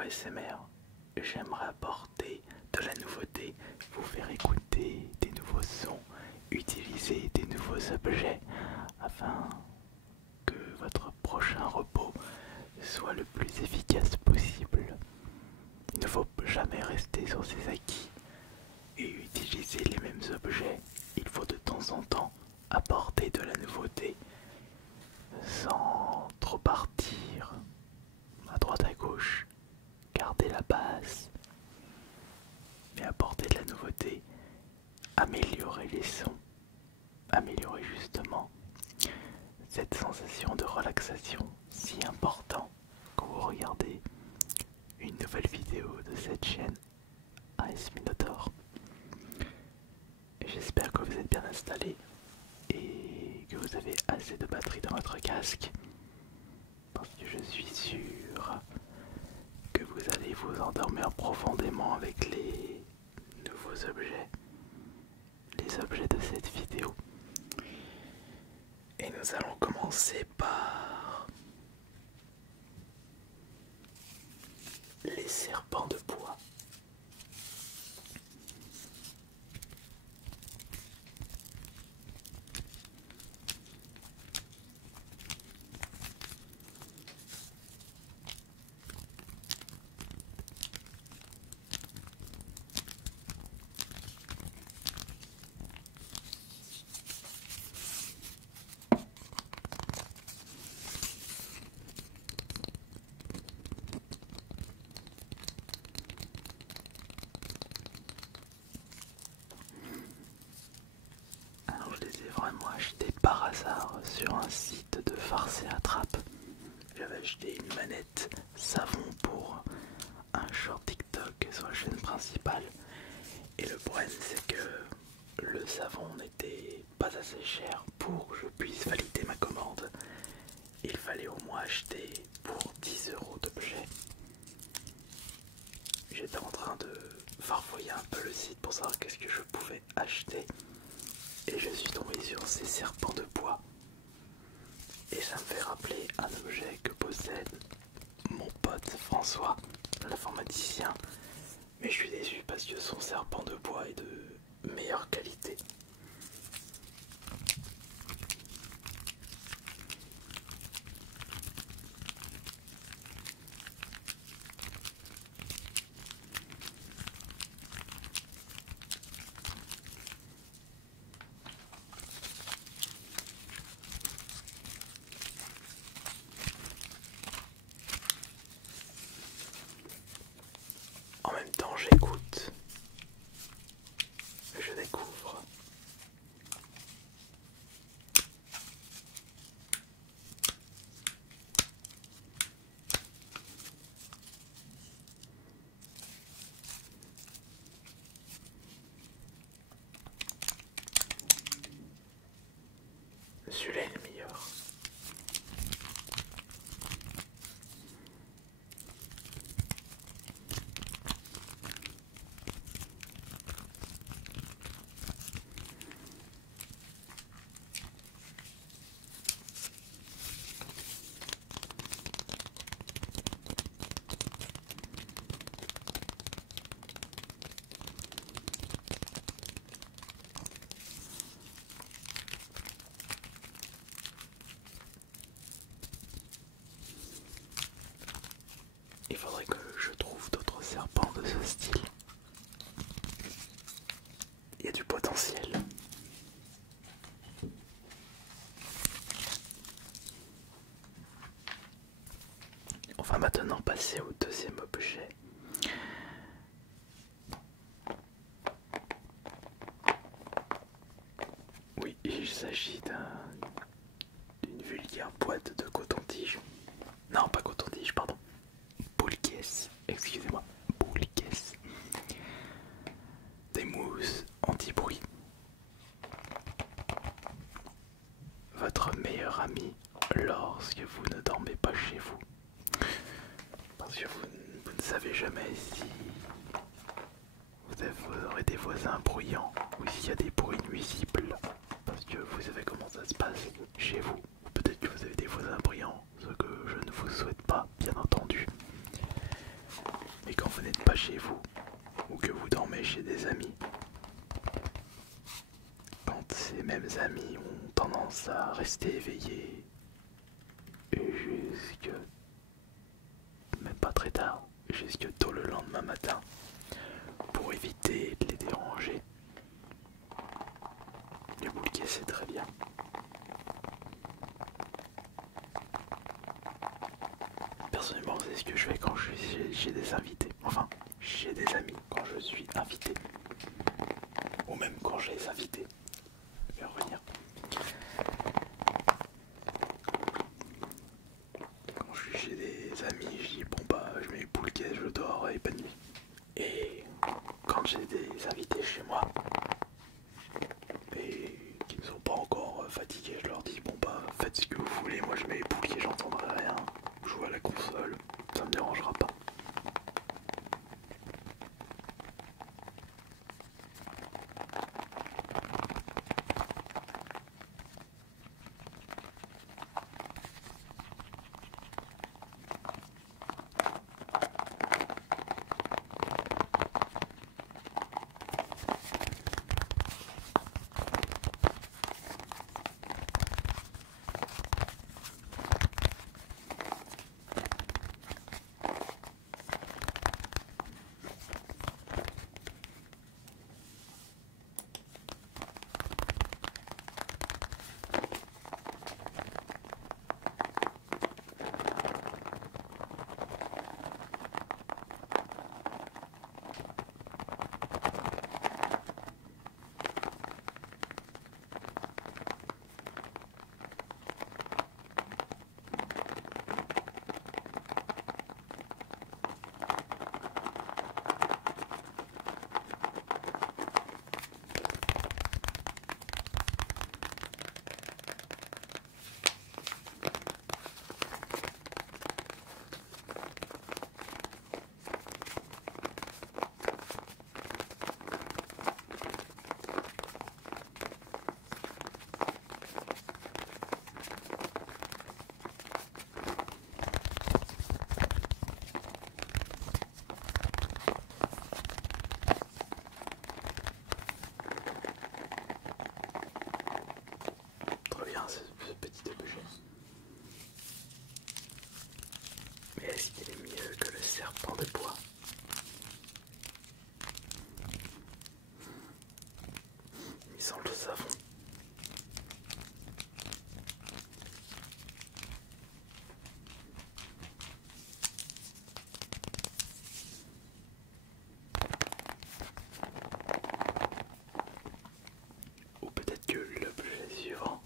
ASMR, j'aimerais apporter de la nouveauté, vous faire écouter des nouveaux sons, utiliser des nouveaux objets afin que votre prochain repos soit le plus efficace possible. Il ne faut jamais rester sur ses acquis et utiliser les mêmes objets. Il faut de temps en temps apporter de la nouveauté sans trop partir à droite à gauche. Garder la base, mais apporter de la nouveauté, améliorer les sons, améliorer justement cette sensation de relaxation si important quand vous regardez une nouvelle vidéo de cette chaîne AS Minotaur. J'espère que vous êtes bien installés et que vous avez assez de batterie dans votre casque, parce que je suis sûr que vous allez vous endormir profondément avec les nouveaux objets, les objets de cette vidéo. Et nous allons commencer par les serpents de bois. Alors je les ai vraiment achetés par hasard sur un site de farce et attrape. J'avais acheté une manette savon pour un short TikTok sur la chaîne principale. Et le problème c'est que le savon n'était pas assez cher pour que je puisse valider ma commande. Il fallait au moins acheter pour 10 € d'objets. J'étais en train de farfouiller un peu le site pour savoir qu'est-ce que je pouvais acheter. Et je suis tombé sur ces serpents de bois. Et ça me fait rappeler un objet que possède mon pote François, l'informaticien. Mais je suis déçu parce que son serpent de bois est de meilleure qualité. En même temps, j'écoute, je découvre. Celui-là est le meilleur. Il faudrait que je trouve d'autres serpents de ce style. Il y a du potentiel. On va maintenant passer au deuxième objet. Oui, il s'agit d'une vulgaire boîte de coton-tige. Non, pas coton-tige, pardon. Boule caisse, excusez-moi, boule caisse. Des mousses anti-bruit. Votre meilleur ami lorsque vous ne dormez pas chez vous. Parce que vous ne savez jamais si vous aurez des voisins bruyants ou s'il y a des bruits nuisibles. Parce que vous savez comment ça se passe chez vous. Ou peut-être que vous avez des voisins bruyants, ce que je ne vous souhaite pas, bien entendu. amis ont tendance à rester éveillés jusque, même pas très tard, jusque tôt le lendemain matin, pour éviter de les déranger. Le bouquet c'est très bien. Personnellement, c'est ce que je fais quand je suis chez des invités. Enfin, chez des amis, quand je suis invité. Ou même quand j'ai des invités. Je vais revenir. Quand je suis chez des amis, je dis bon bah je mets les poules caisse, je dors et bonne nuit. Et quand j'ai des invités chez moi et qui ne sont pas encore fatigués, je leur dis bon bah faites ce que vous voulez, moi je mets les poules caisse, j'entendrai rien. Jouer à la console, ça me dérangera pas. Ce petit objet. Mais est-ce qu'il est mieux que le serpent de bois? Il sent le savon. Ou peut-être que l'objet suivant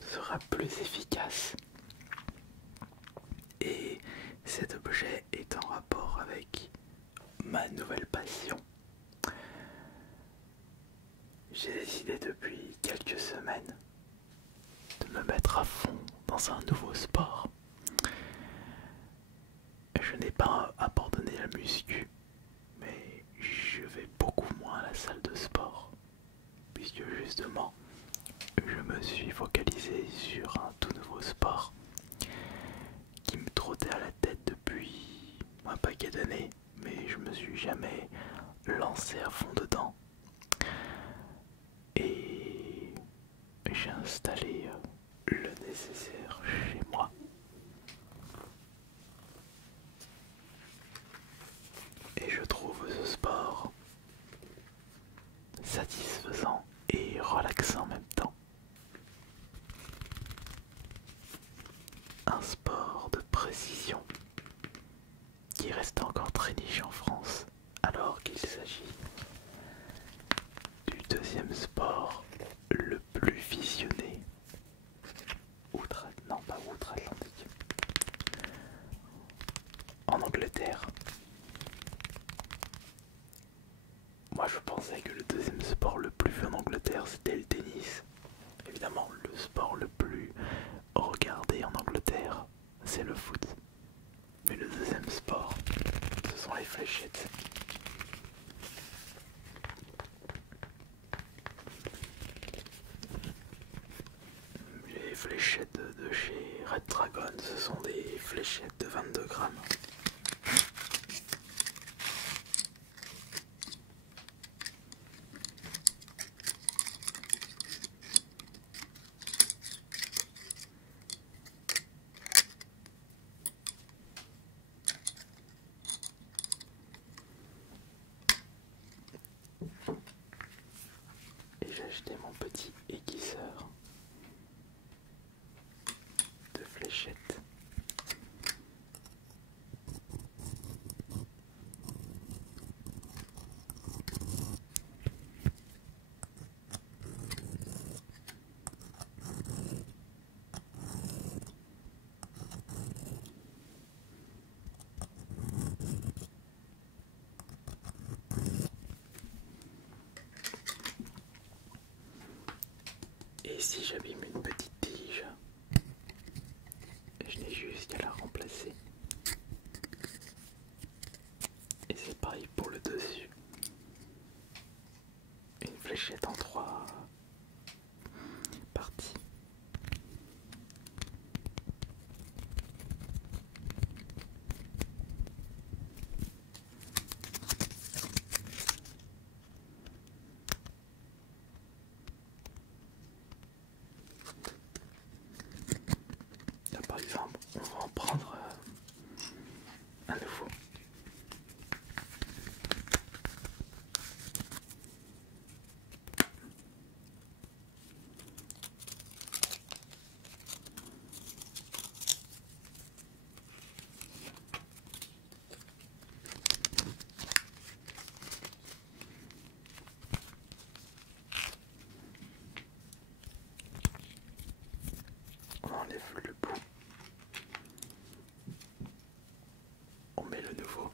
sera plus efficace. Et cet objet est en rapport avec ma nouvelle passion. J'ai décidé depuis quelques semaines de me mettre à fond dans un nouveau sport. Je n'ai pas abandonné la muscu, mais je vais beaucoup moins à la salle de sport, puisque justement je me suis focalisé sur un tout nouveau sport qui me trottait à la tête depuis un paquet d'années, mais je me suis jamais lancé à fond dedans. Et j'ai installé le nécessaire chez moi. Et je trouve ce sport satisfaisant et relaxant en même temps. Un sport de précision qui reste encore très niche en France, alors qu'il s'agit du deuxième sport le plus visionné outre-Atlantique, en Angleterre. Moi je pensais que le deuxième sport le plus vu en Angleterre c'était le tennis. Évidemment le sport le plus regardé en Angleterre c'est le foot. Mais le deuxième sport ce sont les fléchettes. Les fléchettes de chez Red Dragon, ce sont des fléchettes de 22 grammes. j'ai acheté mon petit aiguiseur de fléchettes. Et si j'abîme une petite tige, je n'ai juste qu'à la remplacer. Et c'est pareil pour le dessus. Une fléchette en 3 parties. Là, par exemple, on va en prendre un nouveau. On enlève le bout. On met le nouveau.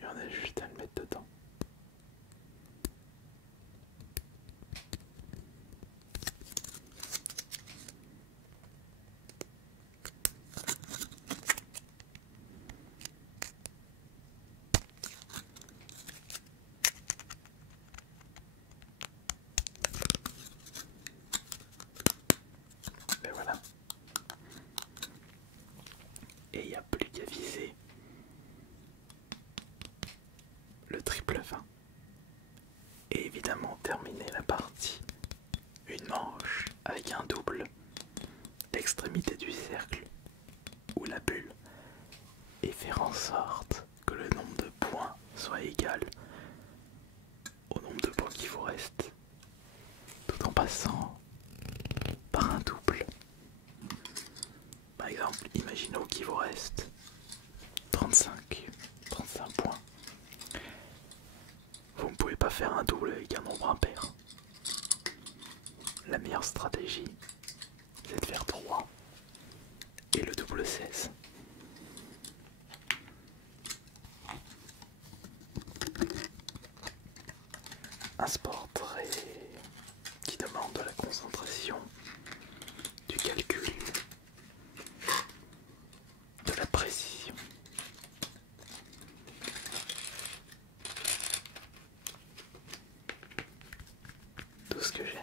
Et on a juste à le mettre dedans. Et voilà. Et il n'y a plus qu'à viser le triple 20. Et évidemment terminer la partie. Une manche avec un double, l'extrémité du cercle ou la bulle, et faire en sorte que le nombre de points soit égal au nombre de points qui vous reste, tout en passant par un double. Par exemple, imaginons qu'il vous reste 35 points. Vous ne pouvez pas faire un double avec un nombre impair. La meilleure stratégie, c'est de faire 3 et le double 16. Un sport qui demande de la concentration, du calcul, de la précision. Tout ce que j'aime.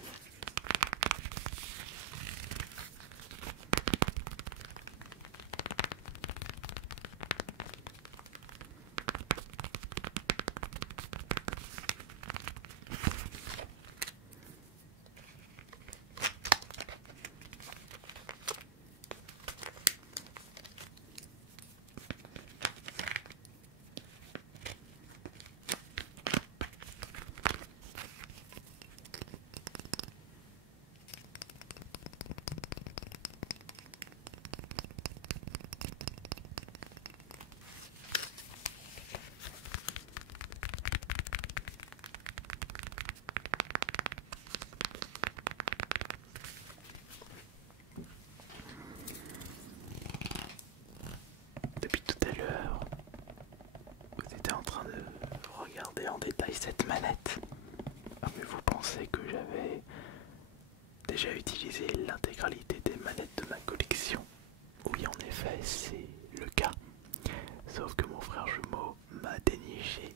Depuis tout à l'heure, vous étiez en train de regarder en détail cette manette. Mais vous pensez que j'avais déjà utilisé l'intégralité des manettes de ma collection? Oui, en effet, c'est le cas. Sauf que mon frère jumeau m'a déniché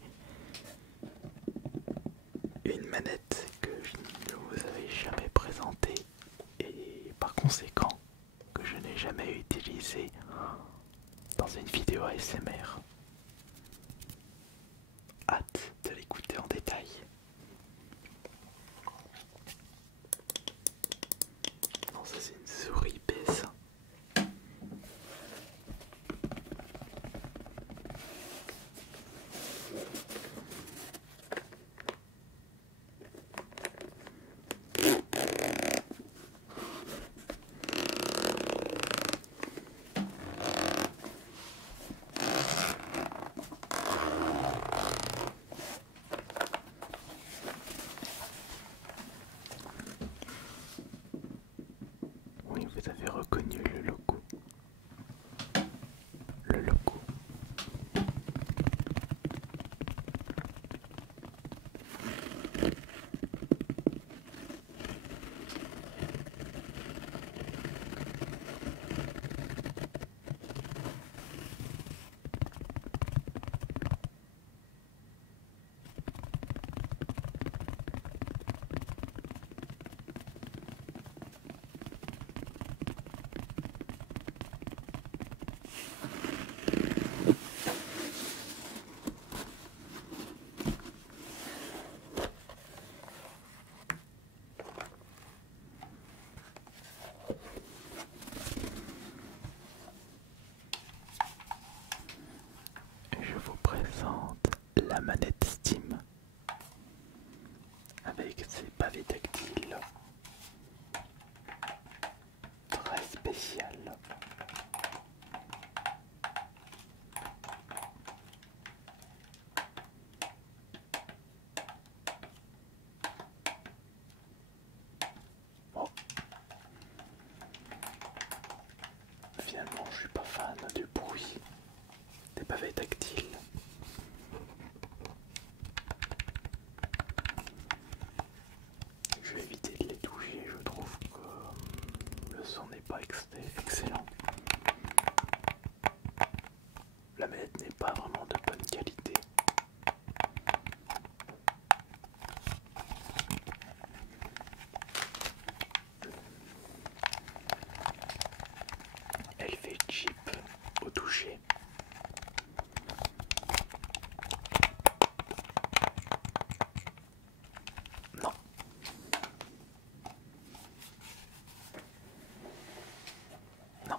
une manette que je ne vous avais jamais présentée et par conséquent que je n'ai jamais utilisée dans une vidéo ASMR. Hâte de l'écouter en détail. je suis pas fan du bruit des pavés tactiles. Je vais éviter de les toucher, je trouve que le son n'est pas excellent. La manette n'est pas vraiment de bonne qualité. Elle fait cheap au toucher. Non. Non.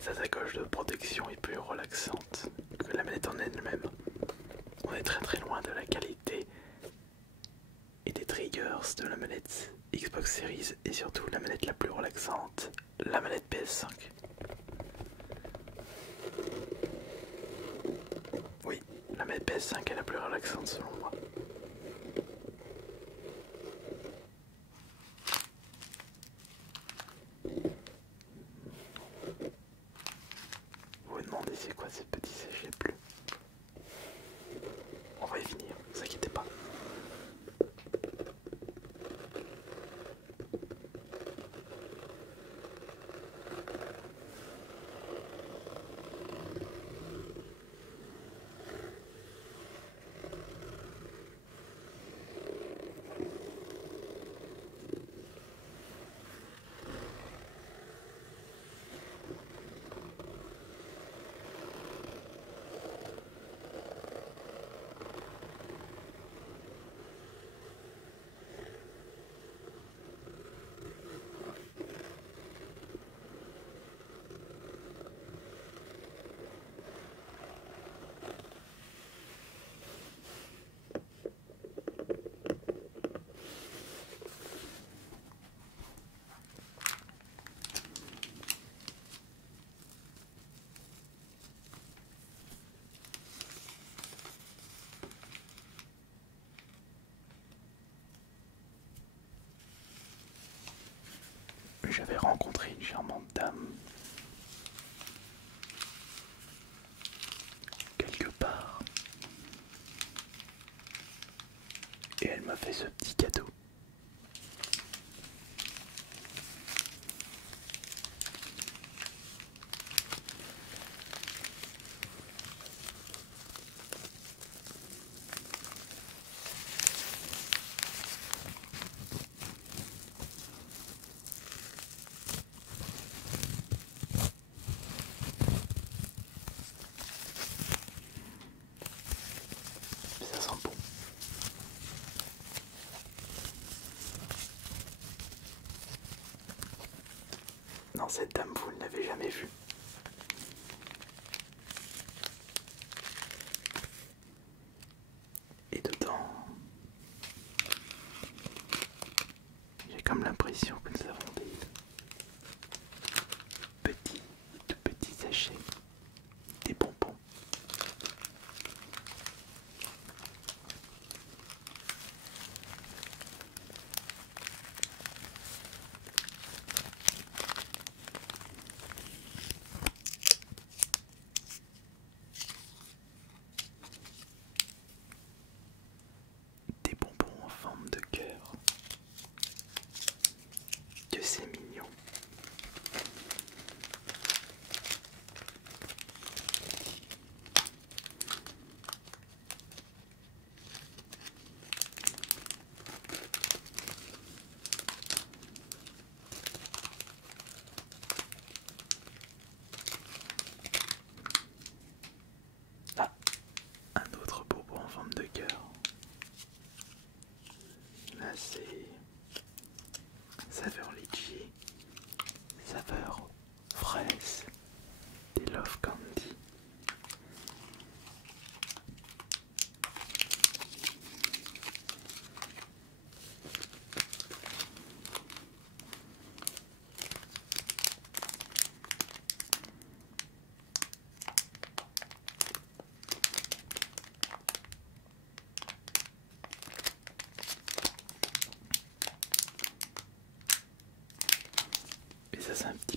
Sa sacoche de protection est plus relaxante que la manette en elle-même. On est très loin de la qualité et des triggers de la manette Xbox Series et surtout la manette la plus relaxante, la manette PS5. Oui, la manette PS5 est la plus relaxante selon moi. Vous vous demandez c'est quoi ces petits sachets bleus? On va y venir, ne vous inquiétez pas. J'avais rencontré une charmante dame quelque part et elle m'a fait ce petit cadeau. Ça sent bon. Non, cette dame, vous ne l'avez jamais vue. Et dedans, j'ai comme l'impression que nous avons des tout petits sachets, des bonbons. Des bonbons en forme de cœur. fasse un